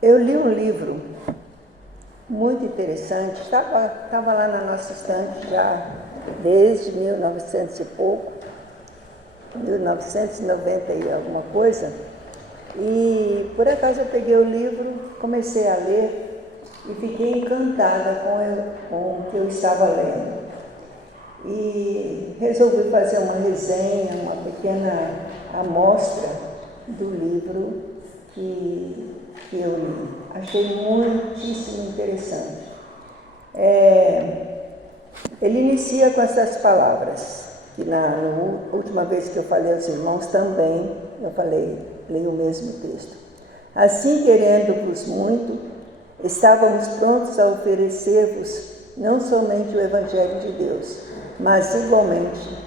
Eu li um livro muito interessante, estava lá na nossa estante já desde 1900 e pouco, 1990 e alguma coisa, e por acaso eu peguei o livro, comecei a ler e fiquei encantada com o que eu estava lendo. E resolvi fazer uma resenha, uma pequena amostra do livro que eu li. Achei muitíssimo interessante. Ele inicia com essas palavras, que na última vez que eu falei aos irmãos também, eu falei, leio o mesmo texto. Assim, querendo-vos muito, estávamos prontos a oferecer-vos não somente o Evangelho de Deus, mas igualmente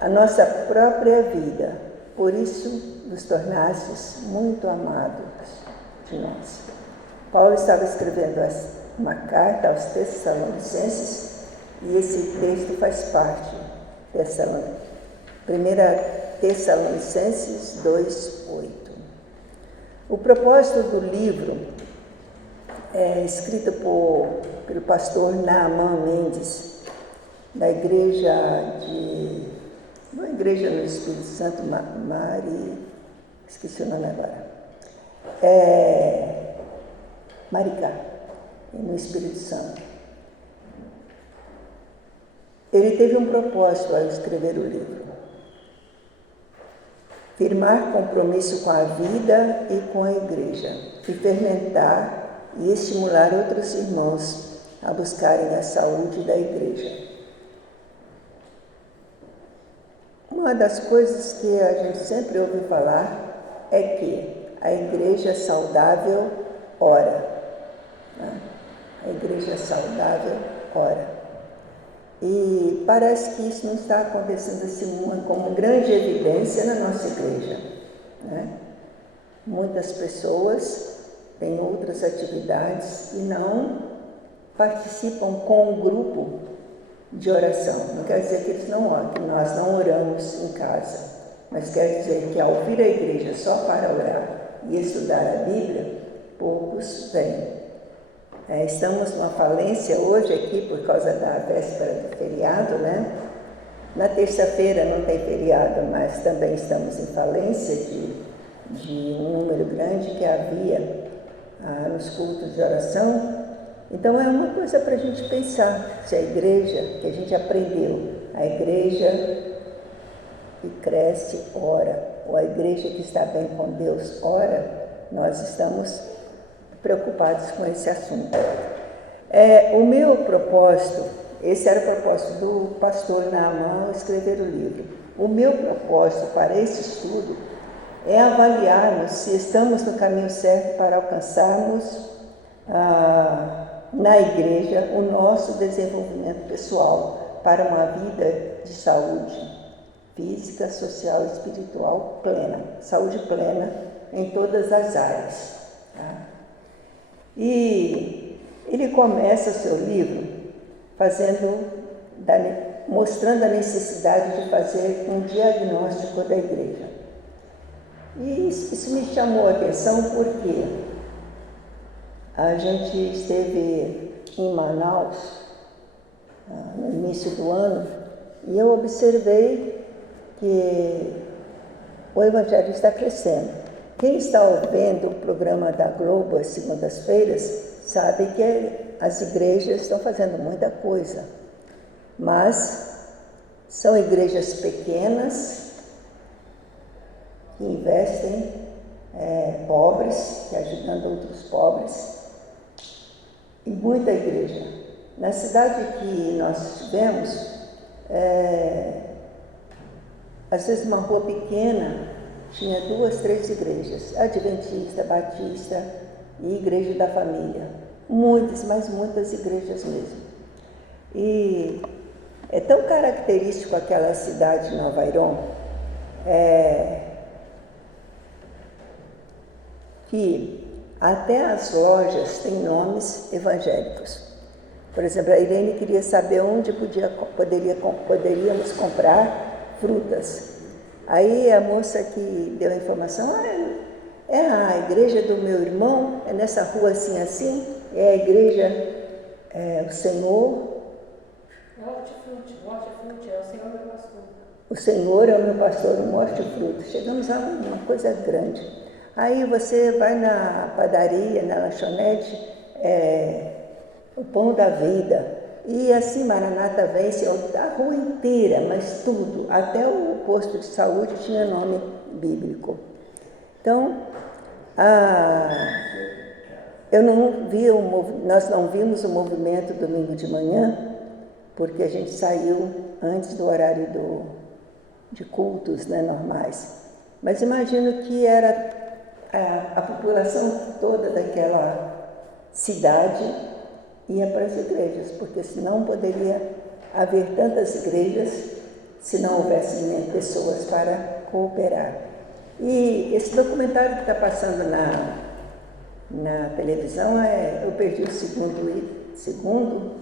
a nossa própria vida. Por isso nos tornastes muito amados de nós. Paulo estava escrevendo uma carta aos Tessalonicenses e esse texto faz parte dessa 1 Tessalonicenses 2:8. O propósito do livro é escrito pelo pastor Naaman Mendes, da igreja uma igreja no Espírito Santo, esqueci o nome agora, Maricá, no Espírito Santo. Ele teve um propósito ao escrever o livro: firmar compromisso com a vida e com a igreja, e fermentar e estimular outros irmãos a buscarem a saúde da igreja. Uma das coisas que a gente sempre ouve falar é que a igreja saudável ora. A igreja saudável ora. E parece que isso não está acontecendo assim como grande evidência na nossa igreja, né? Muitas pessoas têm outras atividades e não participam com um grupo de oração. Não quer dizer que eles não oram, que nós não oramos em casa, mas quer dizer que ao vir à igreja só para orar e estudar a Bíblia, poucos vêm. Estamos numa falência hoje aqui por causa da véspera do feriado, né? Na terça-feira não tem feriado, mas também estamos em falência de um número grande que havia nos cultos de oração. Então é uma coisa para a gente pensar, se a igreja que a gente aprendeu, a igreja que cresce, ora, ou a igreja que está bem com Deus, ora, nós estamos preocupados com esse assunto. O meu propósito, esse era o propósito do pastor Naaman ao escrever o livro. O meu propósito para esse estudo é avaliarmos se estamos no caminho certo para alcançarmos na igreja o nosso desenvolvimento pessoal para uma vida de saúde física, social e espiritual plena, saúde plena em todas as áreas. Tá? E ele começa o seu livro mostrando a necessidade de fazer um diagnóstico da igreja. E isso me chamou a atenção porque a gente esteve em Manaus no início do ano e eu observei que o Evangelho está crescendo. Quem está ouvindo o programa da Globo às segundas-feiras sabe que as igrejas estão fazendo muita coisa, mas são igrejas pequenas que investem pobres, que ajudando outros pobres, e muita igreja. Na cidade que nós tivemos, às vezes uma rua pequena tinha 2, 3 igrejas, Adventista, Batista e Igreja da Família. Muitas, mas muitas igrejas mesmo. E é tão característico aquela cidade de Nova Iron, que até as lojas têm nomes evangélicos. Por exemplo, a Irene queria saber onde poderíamos comprar frutas. Aí a moça que deu a informação, É a igreja do meu irmão, é nessa rua assim, assim, é a igreja, o Senhor. Hortifruti, é o Senhor meu pastor. O Senhor é o meu pastor, o hortifruti. Chegamos a uma coisa grande. Aí você vai na padaria, na lanchonete, o pão da vida. E assim Maranata vence a rua inteira, mas tudo, até o posto de saúde tinha nome bíblico. Então, nós não vimos o movimento domingo de manhã, porque a gente saiu antes do horário de cultos, né, normais. Mas imagino que era a população toda daquela cidade ia para as igrejas, porque senão poderia haver tantas igrejas se não houvesse pessoas para cooperar. E esse documentário que está passando na televisão, eu perdi o segundo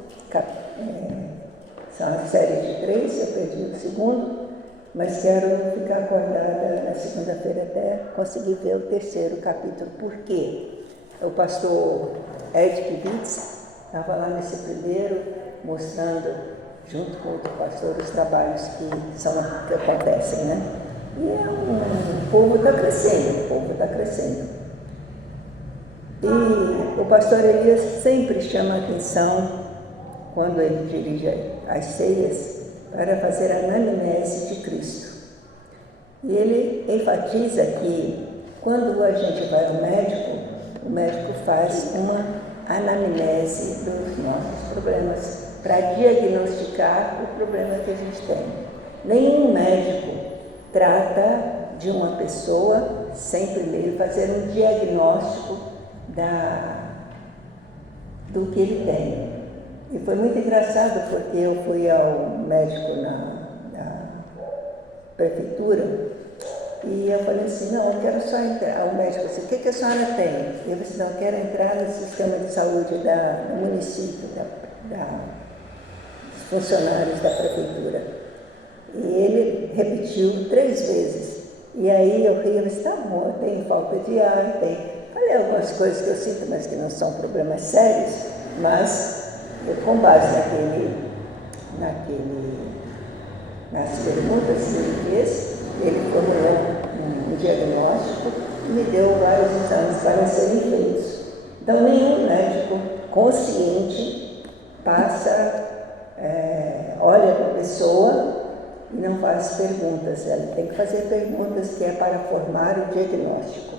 são uma série de 3, eu perdi o segundo, mas quero ficar acordada na segunda-feira até conseguir ver o 3º capítulo. Por quê? O pastor Ed Kivitz estava lá nesse primeiro, mostrando, junto com outro pastor, os trabalhos que acontecem, né? E o povo está crescendo, E o pastor Elias sempre chama a atenção, quando ele dirige as ceias, para fazer a anamnese de Cristo. E ele enfatiza que, quando a gente vai ao médico, o médico faz uma anamnese dos nossos problemas, para diagnosticar o problema que a gente tem. Nenhum médico trata de uma pessoa sem primeiro fazer um diagnóstico do que ele tem. E foi muito engraçado, porque eu fui ao médico na prefeitura e eu falei assim, não, eu quero só entrar. O médico disse, o que a senhora tem? Eu disse, não, eu quero entrar no sistema de saúde do município, dos funcionários da prefeitura. E ele repetiu 3 vezes. E aí eu ri, eu disse, tá bom, eu tenho falta de ar, falei algumas coisas que eu sinto, mas que não são problemas sérios, mas com base nas perguntas que ele fez, ele formulou um diagnóstico e me deu vários exames para serem feitos. Então, nenhum médico consciente olha para a pessoa e não faz perguntas. Ela tem que fazer perguntas que é para formar o diagnóstico.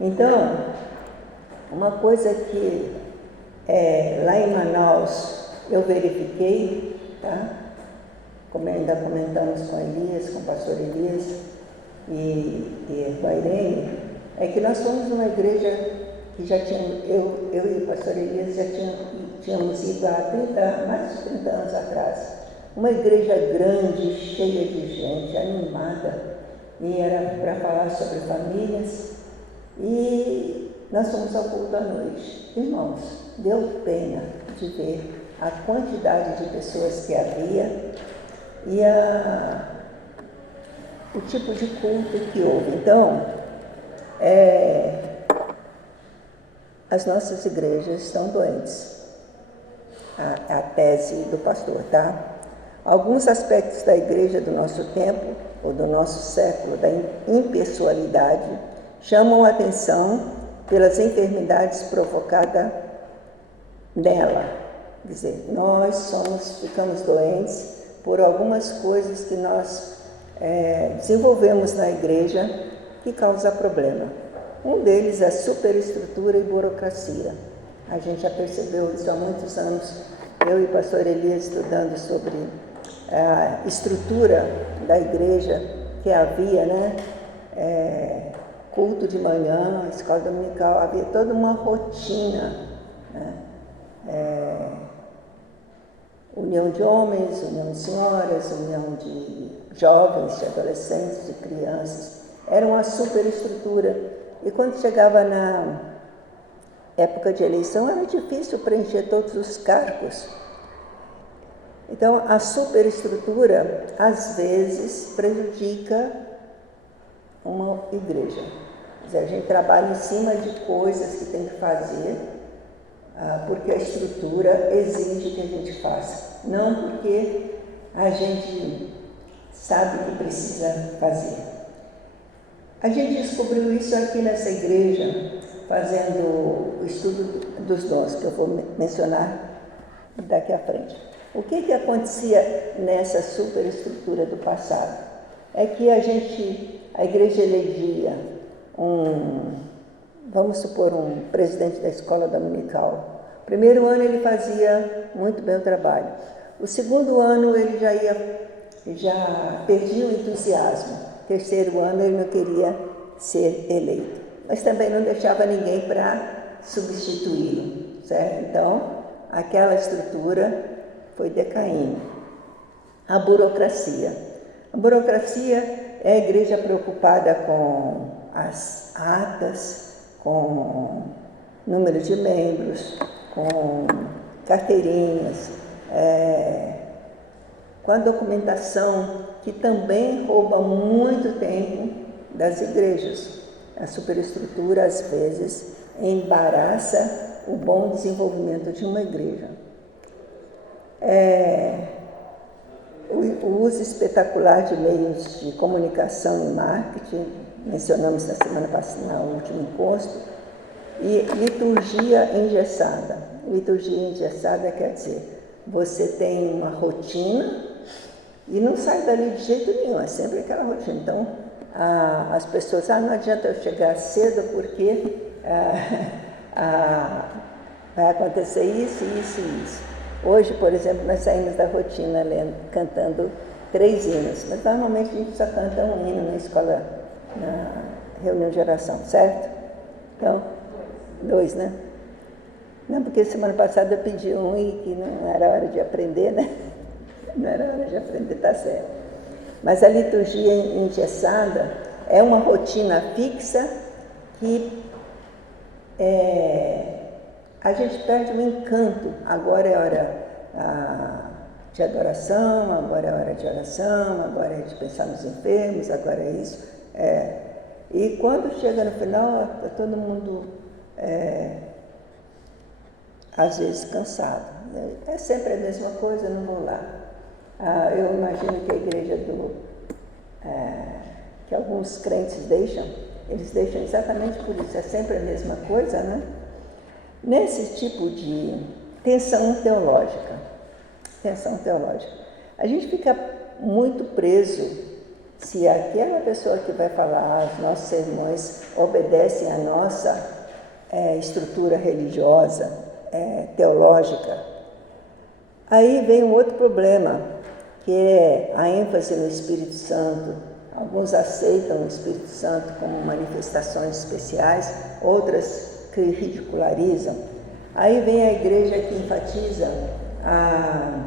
Então, uma coisa que lá em Manaus eu verifiquei, tá? Como ainda comentamos com Elias, com o pastor Elias e com a Irene, é que nós fomos numa igreja que já tínhamos, eu e o pastor Elias já tínhamos ido há mais de 30 anos atrás. Uma igreja grande, cheia de gente, animada, e era para falar sobre famílias, e nós fomos ao culto à noite. Irmãos, deu pena de ver a quantidade de pessoas que havia e o tipo de culto que houve. Então, as nossas igrejas estão doentes. A tese do pastor, tá? Alguns aspectos da igreja do nosso tempo, ou do nosso século, da impessoalidade, chamam a atenção pelas enfermidades provocadas nela. Quer dizer, nós ficamos doentes por algumas coisas que nós desenvolvemos na igreja que causa problema. Um deles é superestrutura e burocracia. A gente já percebeu isso há muitos anos. Eu e o pastor Elias estudando sobre a estrutura da igreja que havia, né? Culto de manhã, escola dominical, havia toda uma rotina, né? União de homens, união de senhoras, união de jovens, de adolescentes, de crianças. Era uma superestrutura. E quando chegava na época de eleição, era difícil preencher todos os cargos. Então, a superestrutura, às vezes, prejudica uma igreja. Quer dizer, a gente trabalha em cima de coisas que tem que fazer, porque a estrutura exige que a gente faça, não porque a gente sabe que precisa fazer. A gente descobriu isso aqui nessa igreja, fazendo o estudo dos dons, que eu vou mencionar daqui à frente. O que acontecia nessa superestrutura do passado? É que a igreja elegia vamos supor, um presidente da escola dominical. O primeiro ano ele fazia muito bem o trabalho. O segundo ano ele já perdia o entusiasmo. O terceiro ano ele não queria ser eleito. Mas também não deixava ninguém para substituí-lo, certo? Então, aquela estrutura foi decaindo. A burocracia. A burocracia é a igreja preocupada com as atas, com número de membros, com carteirinhas, com a documentação, que também rouba muito tempo das igrejas. A superestrutura, às vezes, embaraça o bom desenvolvimento de uma igreja. O uso espetacular de meios de comunicação e marketing, mencionamos na semana passada, no último encontro, e liturgia engessada. Liturgia engessada quer dizer, você tem uma rotina e não sai dali de jeito nenhum, é sempre aquela rotina. Então, as pessoas, não adianta eu chegar cedo porque vai acontecer isso, isso e isso. Hoje, por exemplo, nós saímos da rotina cantando 3 hinos, mas normalmente a gente só canta um hino na escola, na reunião de oração, certo? Então, 2, né? Não, porque semana passada eu pedi um e que não era hora de aprender, né? Não era hora de aprender, tá certo. Mas a liturgia engessada é uma rotina fixa que a gente perde o encanto. Agora é hora de adoração, agora é hora de oração, agora é de pensar nos enfermos, agora é isso. E quando chega no final, está todo mundo, às vezes, cansado. É sempre a mesma coisa, não vou lá. Eu imagino que a igreja que alguns crentes deixam, eles deixam exatamente por isso, é sempre a mesma coisa, né? Nesse tipo de tensão teológica, a gente fica muito preso se aquela pessoa que vai falar, os nossos sermões, obedecem à nossa estrutura religiosa, teológica. Aí vem um outro problema, que é a ênfase no Espírito Santo. Alguns aceitam o Espírito Santo como manifestações especiais, outras que ridicularizam. Aí vem a igreja que enfatiza a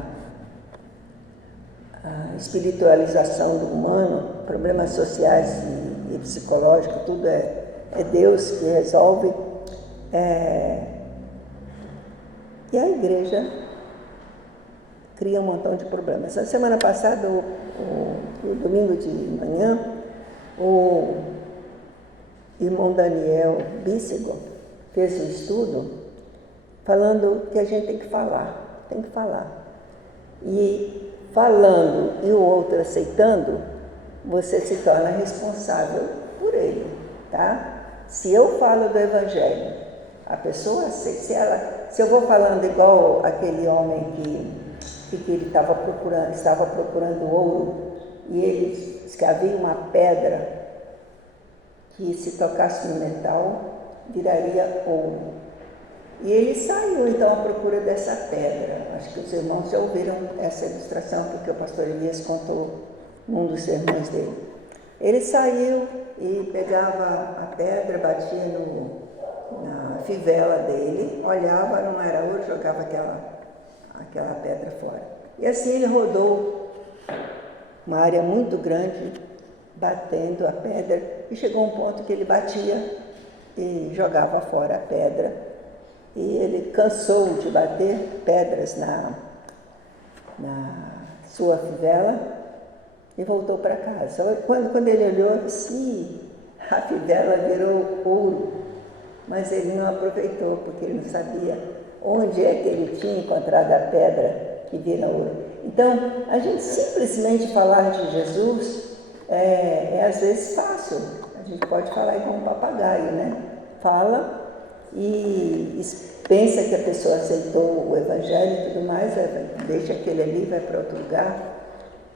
espiritualização do humano, problemas sociais e psicológicos, tudo é Deus que resolve. E a igreja cria um montão de problemas. Na semana passada, no domingo de manhã, o irmão Daniel Bícego fez um estudo falando que a gente tem que falar. E falando e o outro aceitando, você se torna responsável por ele, tá? Se eu falo do Evangelho, a pessoa aceita. Se eu vou falando igual aquele homem que ele estava procurando ouro, e ele disse que havia uma pedra que, se tocasse no metal, viraria ouro. E ele saiu então à procura dessa pedra. Acho que os irmãos já ouviram essa ilustração, porque o pastor Elias contou num dos sermões dele. Ele saiu e pegava a pedra, batia na fivela dele, olhava, não era ouro, jogava aquela pedra fora. E assim ele rodou uma área muito grande, batendo a pedra, e chegou um ponto que ele batia e jogava fora a pedra. E ele cansou de bater pedras na sua fivela e voltou para casa. Quando ele olhou, disse, a fivela virou ouro, mas ele não aproveitou, porque ele não sabia onde é que ele tinha encontrado a pedra que vira ouro. Então, a gente simplesmente falar de Jesus às vezes fácil. A gente pode falar igual um papagaio, né? Fala e pensa que a pessoa aceitou o Evangelho e tudo mais, deixa aquele ali, vai para outro lugar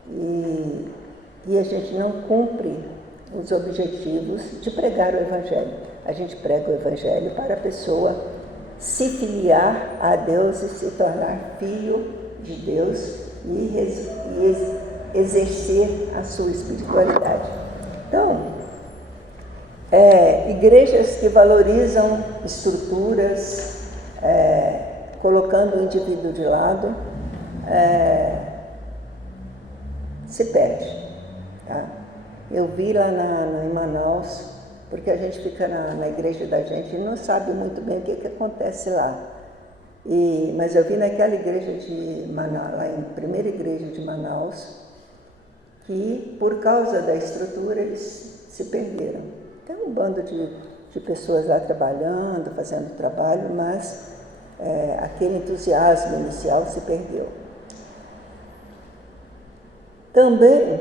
e a gente não cumpre os objetivos de pregar o Evangelho. A gente prega o Evangelho para a pessoa se filiar a Deus e se tornar filho de Deus e exercer a sua espiritualidade. Então, igrejas que valorizam estruturas, colocando o indivíduo de lado, se perde. Tá? Eu vi lá em Manaus, porque a gente fica na igreja da gente e não sabe muito bem o que acontece lá. Mas eu vi naquela igreja de Manaus, lá em primeira igreja de Manaus, que por causa da estrutura eles se perderam. Tem um bando de pessoas lá trabalhando, fazendo trabalho, mas aquele entusiasmo inicial se perdeu. Também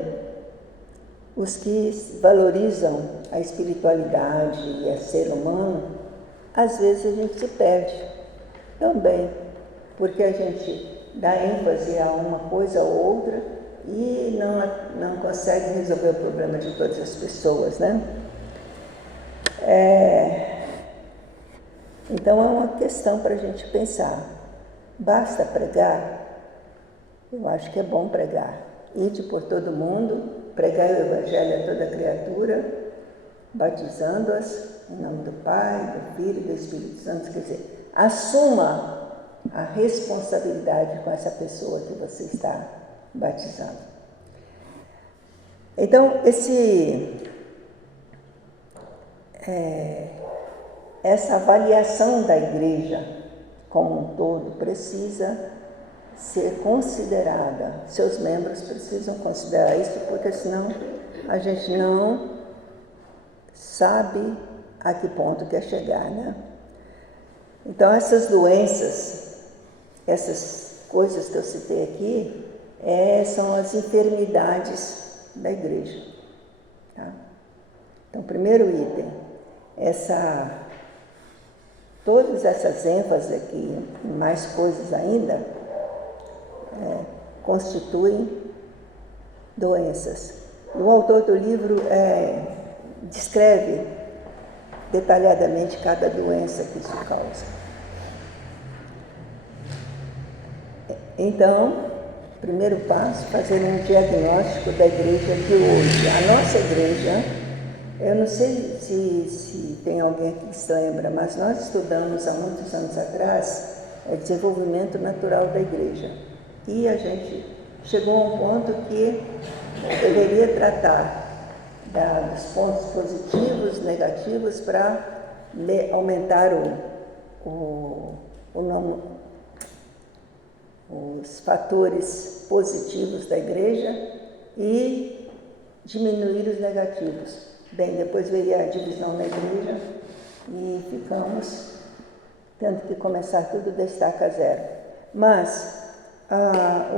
os que valorizam a espiritualidade e o ser humano, às vezes a gente se perde também, porque a gente dá ênfase a uma coisa ou outra e não consegue resolver o problema de todas as pessoas, né? Então é uma questão para a gente pensar. Basta pregar? Eu acho que é bom pregar. Ide por todo mundo, pregar o Evangelho a toda criatura, batizando-as em nome do Pai, do Filho e do Espírito Santo. Quer dizer, assuma a responsabilidade com essa pessoa que você está batizando. Então, essa avaliação da igreja como um todo precisa ser considerada. Seus membros precisam considerar isso, porque senão a gente não sabe a que ponto quer chegar, né? Então, essas doenças, essas coisas que eu citei aqui, são as enfermidades da igreja. Tá? Então, primeiro item, todas essas ênfases aqui, e mais coisas ainda, constituem doenças. O autor do livro descreve detalhadamente cada doença que isso causa. Então, primeiro passo, fazer um diagnóstico da igreja de hoje. A nossa igreja, eu não sei se tem alguém aqui que se lembra, mas nós estudamos há muitos anos atrás desenvolvimento natural da igreja. E a gente chegou a um ponto que deveria tratar dos pontos positivos, negativos, para aumentar os fatores positivos da igreja e diminuir os negativos. Bem, depois veio a divisão da igreja e ficamos tendo que começar tudo da estaca zero. Mas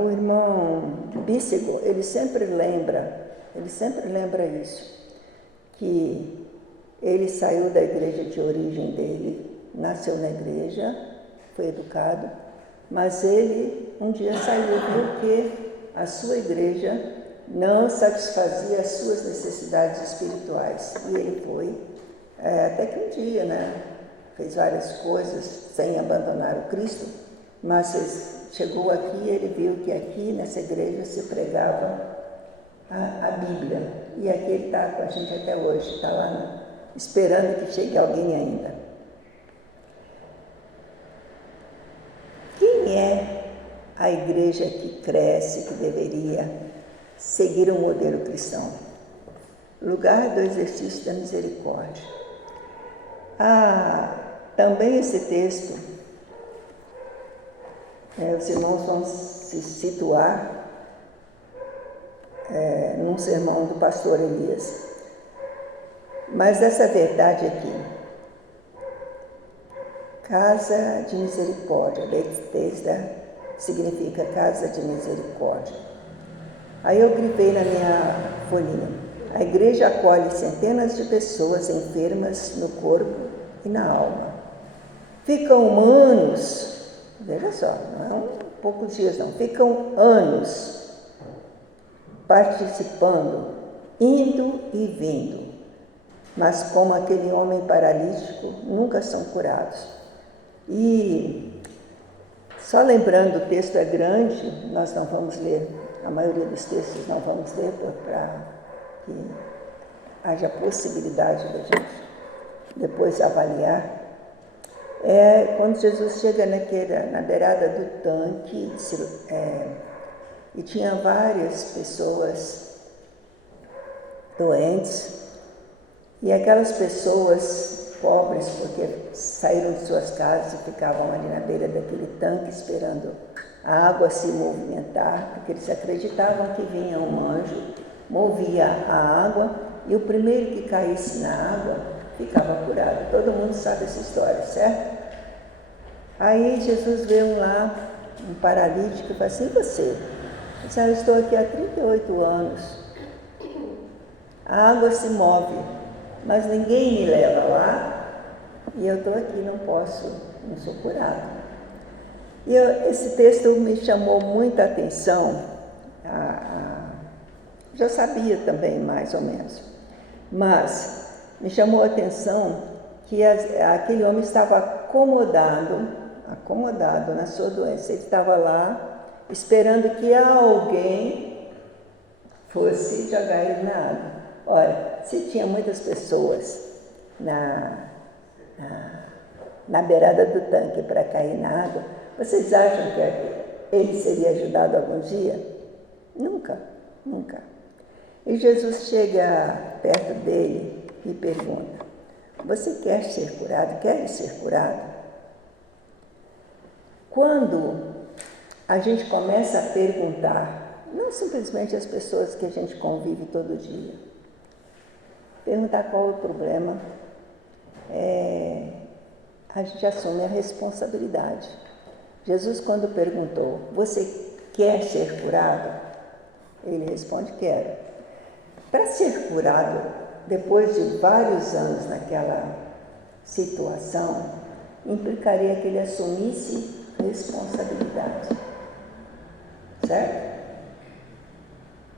o irmão Bícego, ele sempre lembra isso, que ele saiu da igreja de origem dele, nasceu na igreja, foi educado, mas ele um dia saiu, viu que a sua igreja não satisfazia as suas necessidades espirituais. E ele foi, até que um dia, né, fez várias coisas sem abandonar o Cristo, mas chegou aqui e ele viu que aqui nessa igreja se pregava a Bíblia. E aqui ele está com a gente até hoje, está lá esperando que chegue alguém ainda. Quem é a igreja que cresce, que deveria seguir o modelo cristão? Lugar do exercício da misericórdia. Também esse texto, os irmãos vão se situar num sermão do pastor Elias. Mas essa verdade aqui, casa de misericórdia, Bethesda significa casa de misericórdia. Aí eu grifei na minha folhinha: a igreja acolhe centenas de pessoas enfermas no corpo e na alma. Ficam anos, veja só, não é poucos dias não, ficam anos participando, indo e vindo, mas como aquele homem paralítico, nunca são curados. E só lembrando, o texto é grande, nós não vamos ler, a maioria dos textos não vamos ler para que haja possibilidade da gente depois avaliar. Quando Jesus chega na beirada do tanque, e tinha várias pessoas doentes, e aquelas pessoas pobres, porque saíram de suas casas e ficavam ali na beira daquele tanque esperando a água se movimentar, porque eles acreditavam que vinha um anjo, movia a água, e o primeiro que caísse na água ficava curado. Todo mundo sabe essa história, certo? Aí Jesus vê lá um paralítico e fala assim: e você? Ele disse: eu estou aqui há 38 anos, a água se move, mas ninguém me leva lá, e eu estou aqui, não sou curado. E esse texto me chamou muita atenção, já sabia também mais ou menos, mas me chamou a atenção que aquele homem estava acomodado na sua doença. Ele estava lá esperando que alguém fosse jogar ele na água. Olha, se tinha muitas pessoas na beirada do tanque para cair na água, vocês acham que ele seria ajudado algum dia? Nunca, nunca. E Jesus chega perto dele e pergunta: você quer ser curado? Quer ser curado? Quando a gente começa a perguntar, não simplesmente as pessoas que a gente convive todo dia, perguntar qual é o problema, a gente assume a responsabilidade. Jesus, quando perguntou: você quer ser curado? Ele responde: quero. Para ser curado, depois de vários anos naquela situação, implicaria que ele assumisse responsabilidade, certo?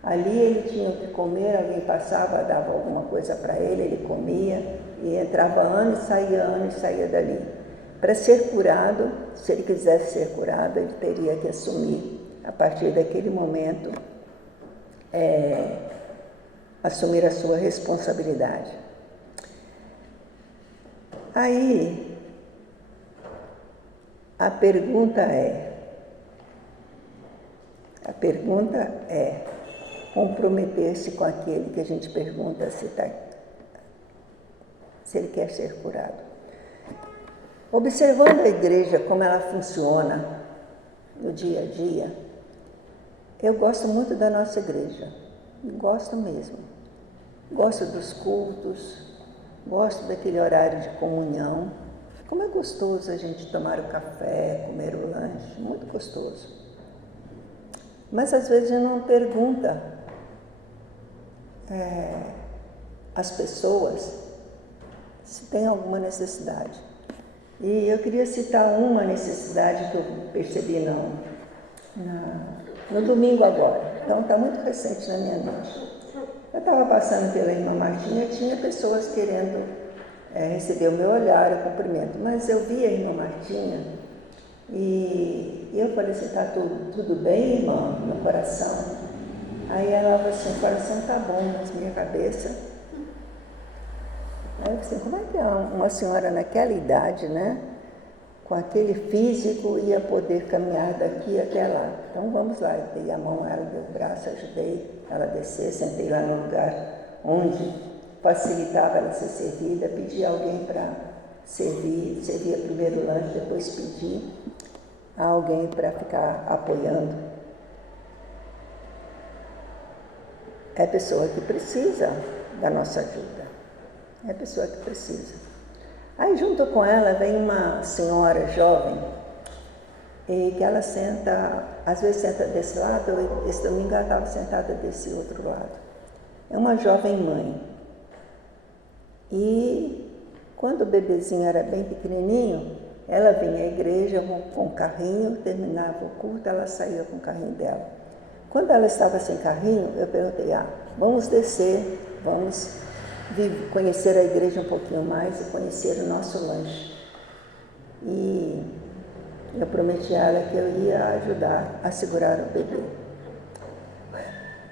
Ali ele tinha que comer, alguém passava, dava alguma coisa para ele, ele comia, e entrava ano e saía dali. Para ser curado, se ele quisesse ser curado, ele teria que assumir, a partir daquele momento, assumir a sua responsabilidade. Aí, a pergunta é comprometer-se com aquele que a gente pergunta se ele quer ser curado. Observando a igreja, como ela funciona no dia a dia, eu gosto muito da nossa igreja, gosto mesmo. Gosto dos cultos, gosto daquele horário de comunhão. Como é gostoso a gente tomar o café, comer o lanche, muito gostoso. Mas às vezes a gente não pergunta às pessoas se tem alguma necessidade. E eu queria citar uma necessidade que eu percebi no domingo agora. Então está muito recente na minha mente. Eu estava passando pela irmã Martinha e tinha pessoas querendo receber o meu olhar, o cumprimento. Mas eu vi a irmã Martinha e eu falei assim: está tudo bem, irmã, no coração? Aí ela falou assim: o coração está bom, mas minha cabeça... Aí eu falei assim: como é que uma senhora naquela idade, né, com aquele físico, ia poder caminhar daqui até lá? Então vamos lá. Eu dei a mão a ela, dei o braço, ajudei ela a descer, sentei lá no lugar onde facilitava ela ser servida, pedi a alguém para servia primeiro o lanche, depois pedi a alguém para ficar apoiando. É pessoa que precisa da nossa ajuda. É a pessoa que precisa. Aí junto com ela vem uma senhora jovem, e que ela senta, às vezes senta desse lado, e esse domingo ela estava sentada desse outro lado. É uma jovem mãe. E quando o bebezinho era bem pequenininho, ela vinha à igreja com o carrinho, terminava o culto, ela saía com o carrinho dela. Quando ela estava sem carrinho, eu perguntei, vamos descer, vamos conhecer a igreja um pouquinho mais e conhecer o nosso lanche. E eu prometi a ela que eu ia ajudar a segurar o bebê.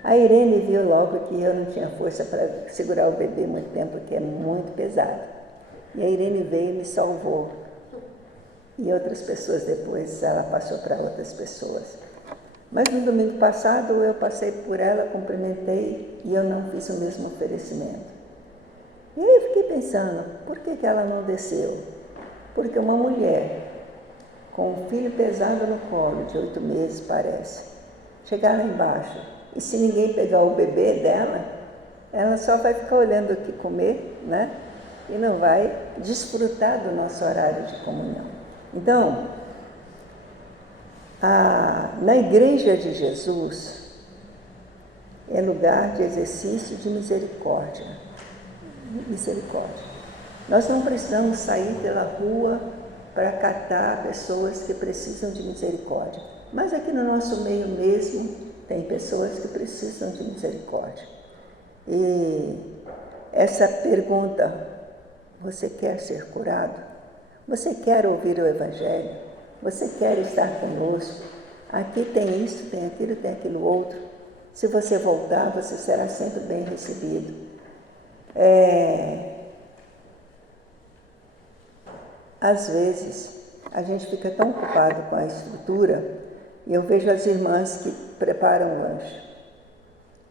A Irene viu logo que eu não tinha força para segurar o bebê muito tempo, porque é muito pesado. E a Irene veio e me salvou. E outras pessoas depois, ela passou para outras pessoas. Mas no domingo passado eu passei por ela, cumprimentei e eu não fiz o mesmo oferecimento. E aí eu fiquei pensando, por que ela não desceu? Porque uma mulher com um filho pesado no colo, de 8 meses parece, chegar lá embaixo, e se ninguém pegar o bebê dela, ela só vai ficar olhando o que comer, né? E não vai desfrutar do nosso horário de comunhão. Então, na igreja de Jesus é lugar de exercício de misericórdia. Misericórdia. Nós não precisamos sair pela rua para catar pessoas que precisam de misericórdia. Mas aqui no nosso meio mesmo tem pessoas que precisam de misericórdia. E essa pergunta, você quer ser curado? Você quer ouvir o Evangelho? Você quer estar conosco? Aqui tem isso, tem aquilo, tem aquilo outro. Se você voltar, você será sempre bem recebido. Às vezes, a gente fica tão ocupado com a estrutura, e eu vejo as irmãs que preparam o lanche.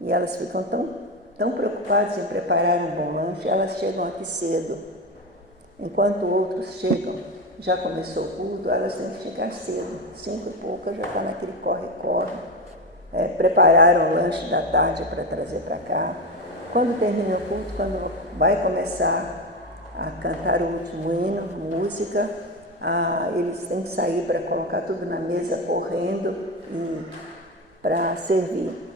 E elas ficam tão preocupadas em preparar um bom lanche, elas chegam aqui cedo. Enquanto outros chegam, já começou o culto, elas têm que chegar cedo, 5 e pouca, já está naquele corre-corre. Prepararam o lanche da tarde para trazer para cá. Quando termina o culto, quando vai começar a cantar o último hino, música, eles têm que sair para colocar tudo na mesa correndo e para servir.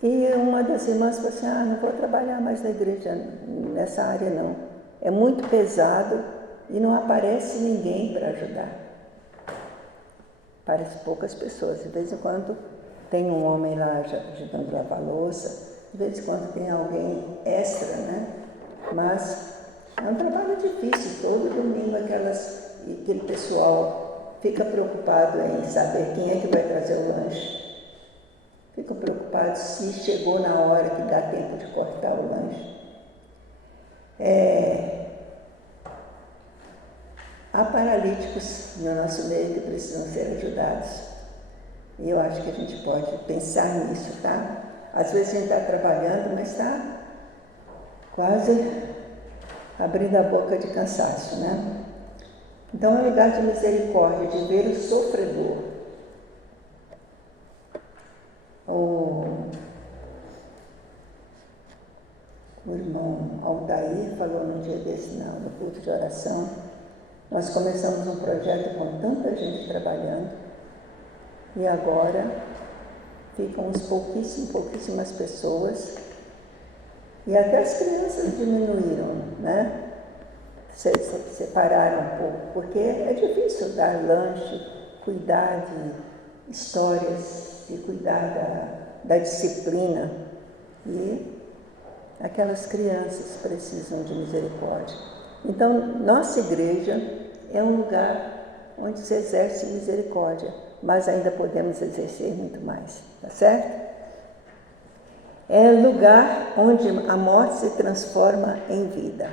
E uma das irmãs falou assim, não vou trabalhar mais na igreja nessa área não. É muito pesado e não aparece ninguém para ajudar. Aparecem poucas pessoas. De vez em quando tem um homem lá ajudando a lavar louça, de vez em quando tem alguém extra, né? Mas é um trabalho difícil. Todo domingo aquele pessoal fica preocupado em saber quem é que vai trazer o lanche. Fica preocupado se chegou na hora que dá tempo de cortar o lanche. Há paralíticos no nosso meio que precisam ser ajudados. E eu acho que a gente pode pensar nisso, tá? Às vezes a gente está trabalhando, mas está quase abrindo a boca de cansaço, né? Então é um lugar de misericórdia, de ver o sofredor. O irmão Aldair falou num dia desse, no culto de oração, nós começamos um projeto com tanta gente trabalhando e agora ficam pouquíssimas pessoas e até as crianças diminuíram, né? Separaram um pouco, porque é difícil dar lanche, cuidar de histórias e cuidar da disciplina. E aquelas crianças precisam de misericórdia. Então, nossa igreja é um lugar onde se exerce misericórdia, mas ainda podemos exercer muito mais, tá certo? É lugar onde a morte se transforma em vida.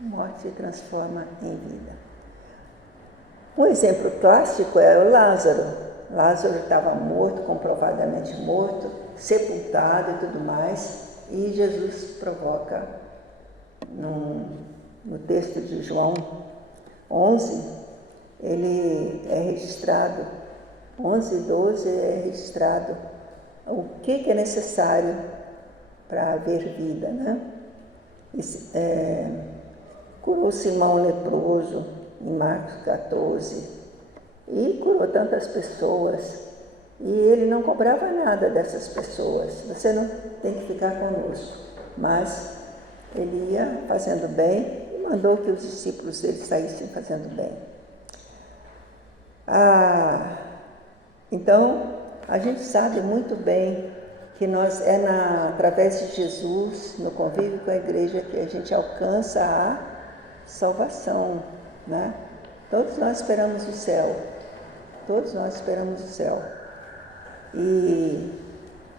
A morte se transforma em vida. Um exemplo clássico é o Lázaro. Lázaro estava morto, comprovadamente morto, sepultado e tudo mais, e Jesus provoca, no texto de João 11, ele é registrado, 11 e 12 é registrado o que é necessário para haver vida, né? curou Simão leproso em Marcos 14 e curou tantas pessoas. E ele não cobrava nada dessas pessoas. Você não tem que ficar conosco. Mas ele ia fazendo bem e mandou que os discípulos dele saíssem fazendo bem. Então, a gente sabe muito bem que através de Jesus, no convívio com a igreja, que a gente alcança a salvação, né? Todos nós esperamos o céu. Todos nós esperamos o céu. E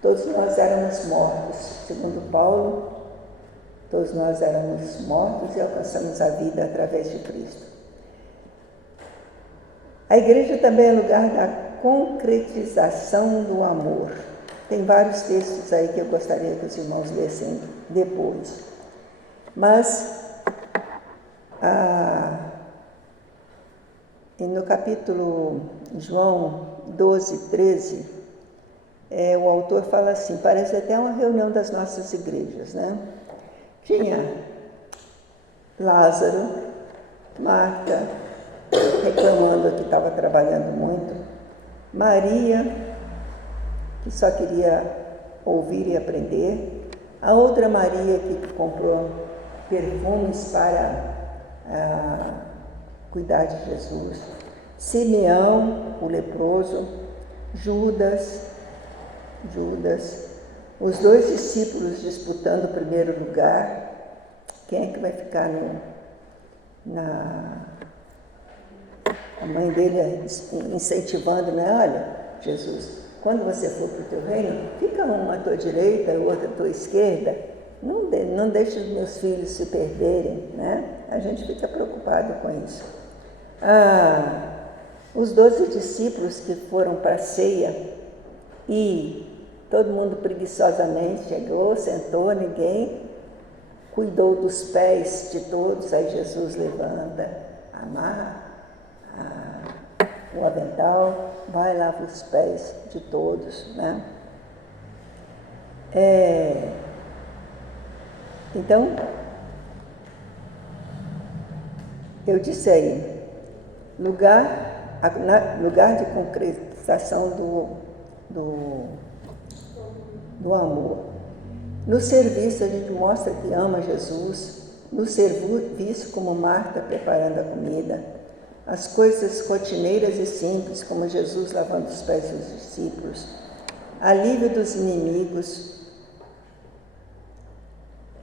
todos nós éramos mortos, segundo Paulo, todos nós éramos mortos e alcançamos a vida através de Cristo. A igreja também é lugar da concretização do amor. Tem vários textos aí que eu gostaria que os irmãos lessem depois. Mas, no capítulo João 12, 13, o autor fala assim, parece até uma reunião das nossas igrejas, né? Tinha Lázaro, Marta, reclamando que estava trabalhando muito, Maria, que só queria ouvir e aprender, a outra Maria que comprou perfumes para cuidar de Jesus, Simeão, o leproso, Judas, os dois discípulos disputando o primeiro lugar. Quem é que vai ficar a mãe dele incentivando, né? Olha, Jesus, quando você for para o teu reino, fica uma à tua direita e outra à tua esquerda. Não deixe os meus filhos se perderem, né? A gente fica preocupado com isso. Os 12 discípulos que foram para a ceia e todo mundo preguiçosamente chegou, sentou, ninguém cuidou dos pés de todos. Aí Jesus levanta, amarra o avental, vai e lava os pés de todos, né? Então, eu disse aí, lugar de concretização do amor. No serviço, a gente mostra que ama Jesus, no serviço, como Marta preparando a comida, as coisas rotineiras e simples, como Jesus lavando os pés dos discípulos, alívio dos inimigos.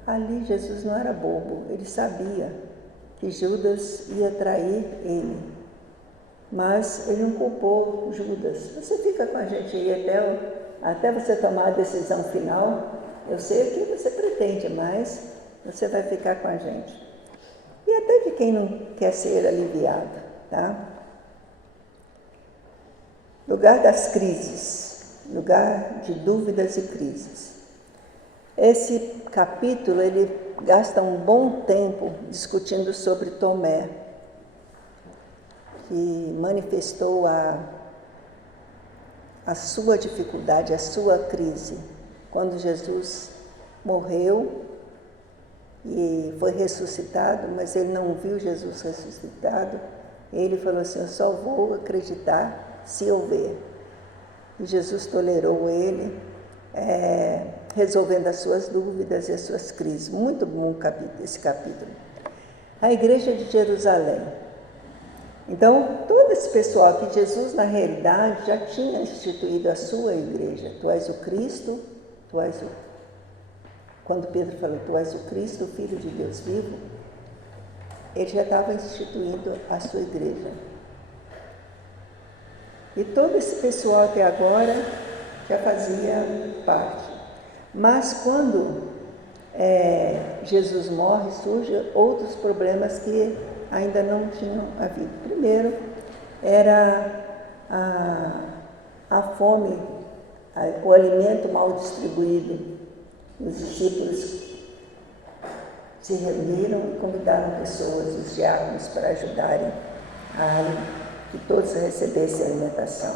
Ali Jesus não era bobo, ele sabia que Judas ia trair ele, mas ele não culpou Judas. Você fica com a gente aí até você tomar a decisão final. Eu sei o que você pretende, mas você vai ficar com a gente. E até de quem não quer ser aliviado, tá? Lugar das crises, lugar de dúvidas e crises. Esse capítulo, ele gasta um bom tempo discutindo sobre Tomé, que manifestou a sua dificuldade, a sua crise, quando Jesus morreu e foi ressuscitado, mas ele não viu Jesus ressuscitado. Ele falou assim, eu só vou acreditar se eu ver. E Jesus tolerou ele, resolvendo as suas dúvidas e as suas crises. Muito bom esse capítulo. A igreja de Jerusalém. Então, todo esse pessoal que Jesus, na realidade, já tinha instituído a sua igreja. Tu és o Cristo, Quando Pedro falou, tu és o Cristo, o Filho de Deus vivo, ele já estava instituindo a sua igreja. E todo esse pessoal até agora já fazia parte. Mas quando Jesus morre, surgem outros problemas que ainda não tinham havido. Primeiro, era a fome, o alimento mal distribuído. Os discípulos se reuniram e convidaram pessoas, os diáconos, para ajudarem a que todos recebessem alimentação.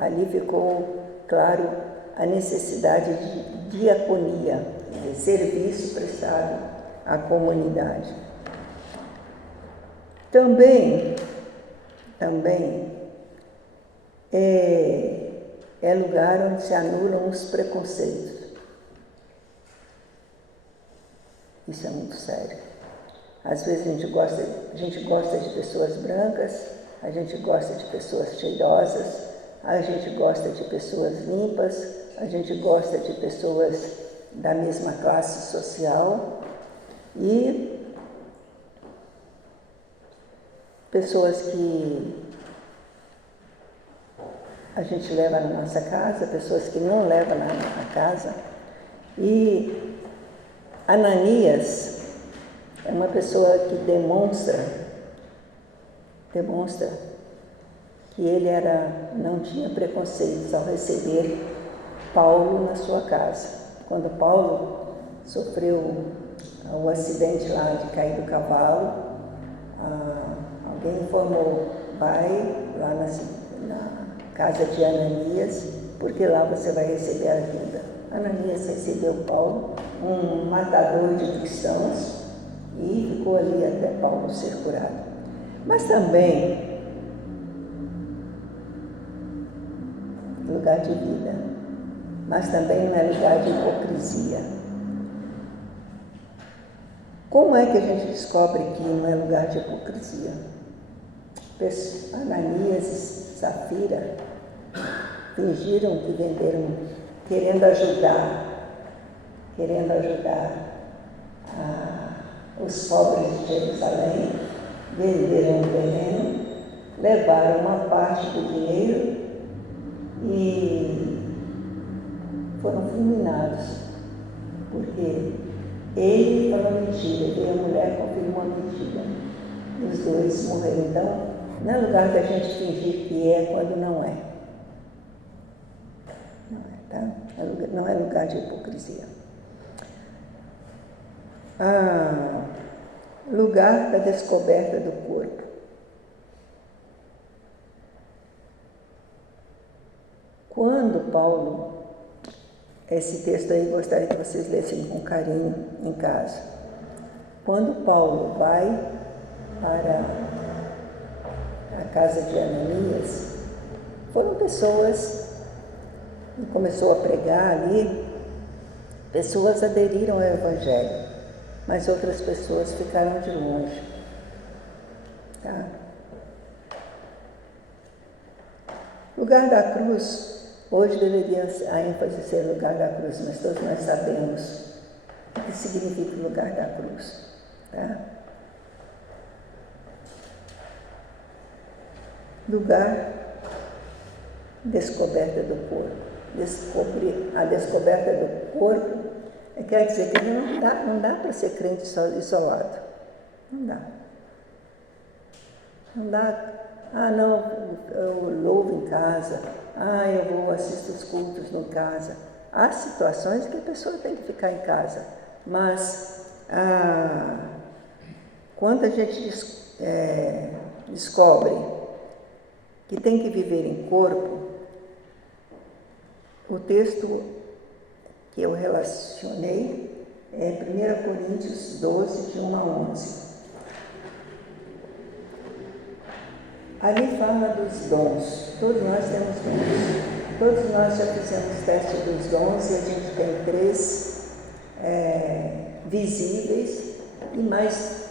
Ali ficou claro a necessidade de diaconia, de serviço prestado à comunidade. Também é lugar onde se anulam os preconceitos. Isso é muito sério. Às vezes a gente gosta de pessoas brancas, a gente gosta de pessoas cheirosas, a gente gosta de pessoas limpas, a gente gosta de pessoas da mesma classe social e pessoas que a gente leva na nossa casa, pessoas que não leva na casa. E Ananias é uma pessoa que demonstra que ele não tinha preconceitos ao receber Paulo na sua casa. Quando Paulo sofreu o acidente lá de cair do cavalo, alguém informou, vai lá na casa de Ananias, porque lá você vai receber a vida. Ananias recebeu Paulo, um matador de cristãos, e ficou ali até Paulo ser curado. Mas também, lugar de vida, mas também não é lugar de hipocrisia. Como é que a gente descobre que não é lugar de hipocrisia? Ananias e Safira fingiram que venderam, querendo ajudar os pobres de Jerusalém, venderam o terreno, levaram uma parte do dinheiro e foram fulminados, porque ele falou mentira, e a mulher confirmou a mentira. E os dois morreram. Então, não é lugar da gente fingir que é quando não é. Não é, tá? Não é lugar de hipocrisia. Lugar da descoberta do corpo. Quando Paulo, esse texto aí gostaria que vocês lessem com carinho em casa. Quando Paulo vai para a casa de Ananias, foram pessoas, e começou a pregar ali, pessoas aderiram ao Evangelho, mas outras pessoas ficaram de longe. Tá? Lugar da cruz. Hoje deveria a ênfase ser lugar da cruz, mas todos nós sabemos o que significa o lugar da cruz. Tá? Lugar, descoberta do corpo. A descoberta do corpo quer dizer que não dá para ser crente isolado. Não dá. Não dá. Não, eu louvo em casa. Eu assisto os cultos em casa. Há situações que a pessoa tem que ficar em casa. Mas quando a gente descobre que tem que viver em corpo, o texto que eu relacionei é 1 Coríntios 12, de 1 a 11. Ali fala dos dons. Todos nós temos dons. Todos nós já fizemos teste dos dons e a gente tem 3 visíveis e mais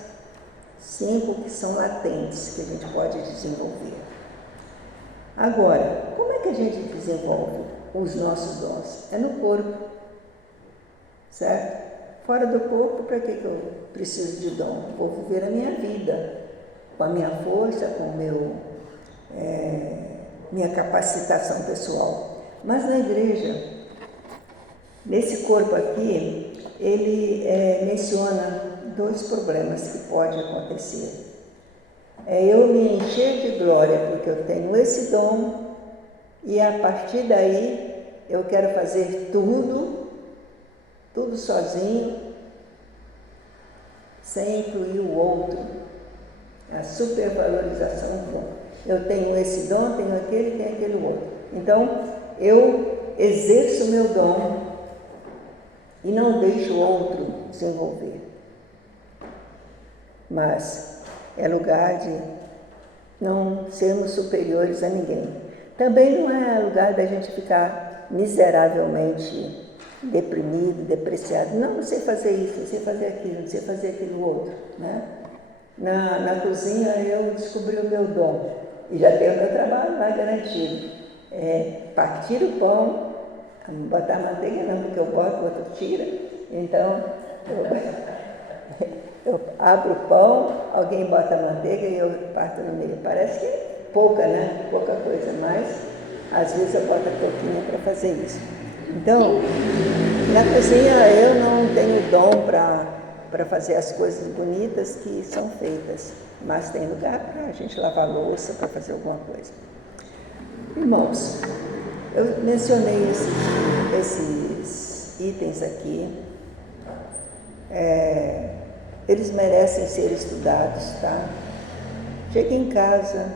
5 que são latentes, que a gente pode desenvolver. Agora, como é que a gente desenvolve os nossos dons? É no corpo, certo? Fora do corpo, para que eu preciso de dom? Vou viver a minha vida com a minha força, com minha capacitação pessoal. Mas na igreja, nesse corpo aqui, ele menciona 2 problemas que podem acontecer. Eu me encher de glória porque eu tenho esse dom e a partir daí eu quero fazer tudo sozinho, sem incluir o outro. A supervalorização do dom. Eu tenho esse dom, tenho aquele outro. Então, eu exerço o meu dom e não deixo o outro desenvolver. Mas é lugar de não sermos superiores a ninguém. Também não é lugar da gente ficar miseravelmente deprimido, depreciado. Não, não sei fazer isso, não sei fazer aquilo, não sei fazer aquilo outro, né? Na cozinha eu descobri o meu dom e já tenho o meu trabalho lá garantido. Partir o pão, botar manteiga não, porque eu boto, o outro tira. Então, eu abro o pão, alguém bota a manteiga e eu parto no meio. Parece que é pouca, né? Pouca coisa, mas às vezes eu boto a pouquinho para fazer isso. Então, na cozinha eu não tenho dom para fazer as coisas bonitas que são feitas, mas tem lugar para a gente lavar louça, para fazer alguma coisa. Irmãos, eu mencionei esses itens aqui, eles merecem ser estudados, tá? Chegue em casa,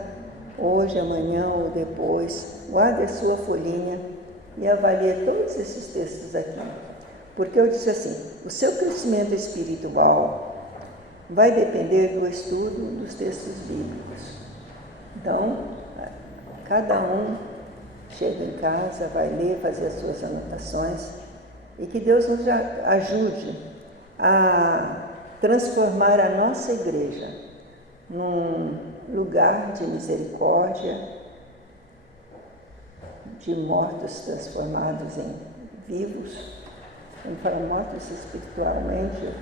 hoje, amanhã ou depois, guarde a sua folhinha e avalie todos esses textos aqui. Porque eu disse assim, o seu crescimento espiritual vai depender do estudo dos textos bíblicos. Então, cada um chega em casa, vai ler, fazer as suas anotações e que Deus nos ajude a transformar a nossa igreja num lugar de misericórdia, de mortos transformados em vivos. Quando fala mortos espiritualmente,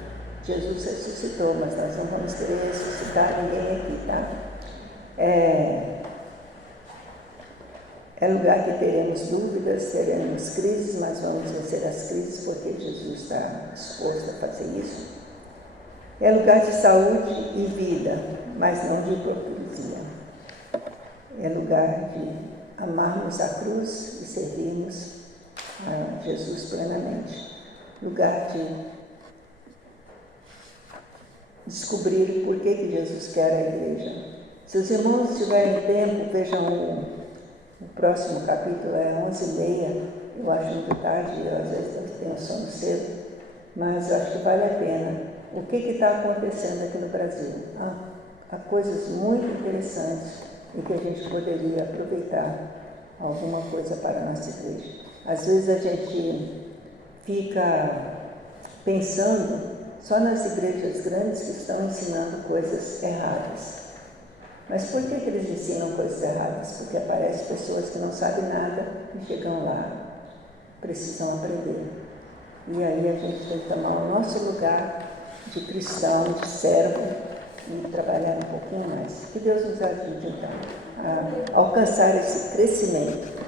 Jesus ressuscitou, mas nós não vamos querer ressuscitar ninguém aqui, tá? É lugar que teremos dúvidas, teremos crises, mas vamos vencer as crises porque Jesus está disposto a fazer isso. É lugar de saúde e vida, mas não de hipocrisia. É lugar de amarmos a cruz e servirmos a Jesus plenamente. Lugar de descobrir por que Jesus quer a igreja. Se os irmãos tiverem tempo, vejam o próximo capítulo, é 11h30, eu acho muito tarde, eu às vezes tenho sono cedo, mas acho que vale a pena. O que está acontecendo aqui no Brasil? Há coisas muito interessantes e que a gente poderia aproveitar alguma coisa para a nossa igreja. Às vezes a gente fica pensando só nas igrejas grandes que estão ensinando coisas erradas. Mas por que eles ensinam coisas erradas? Porque aparecem pessoas que não sabem nada e chegam lá, precisam aprender. E aí a gente tem que tomar o nosso lugar de cristão, de servo e trabalhar um pouquinho mais. Que Deus nos ajude, então, a alcançar esse crescimento.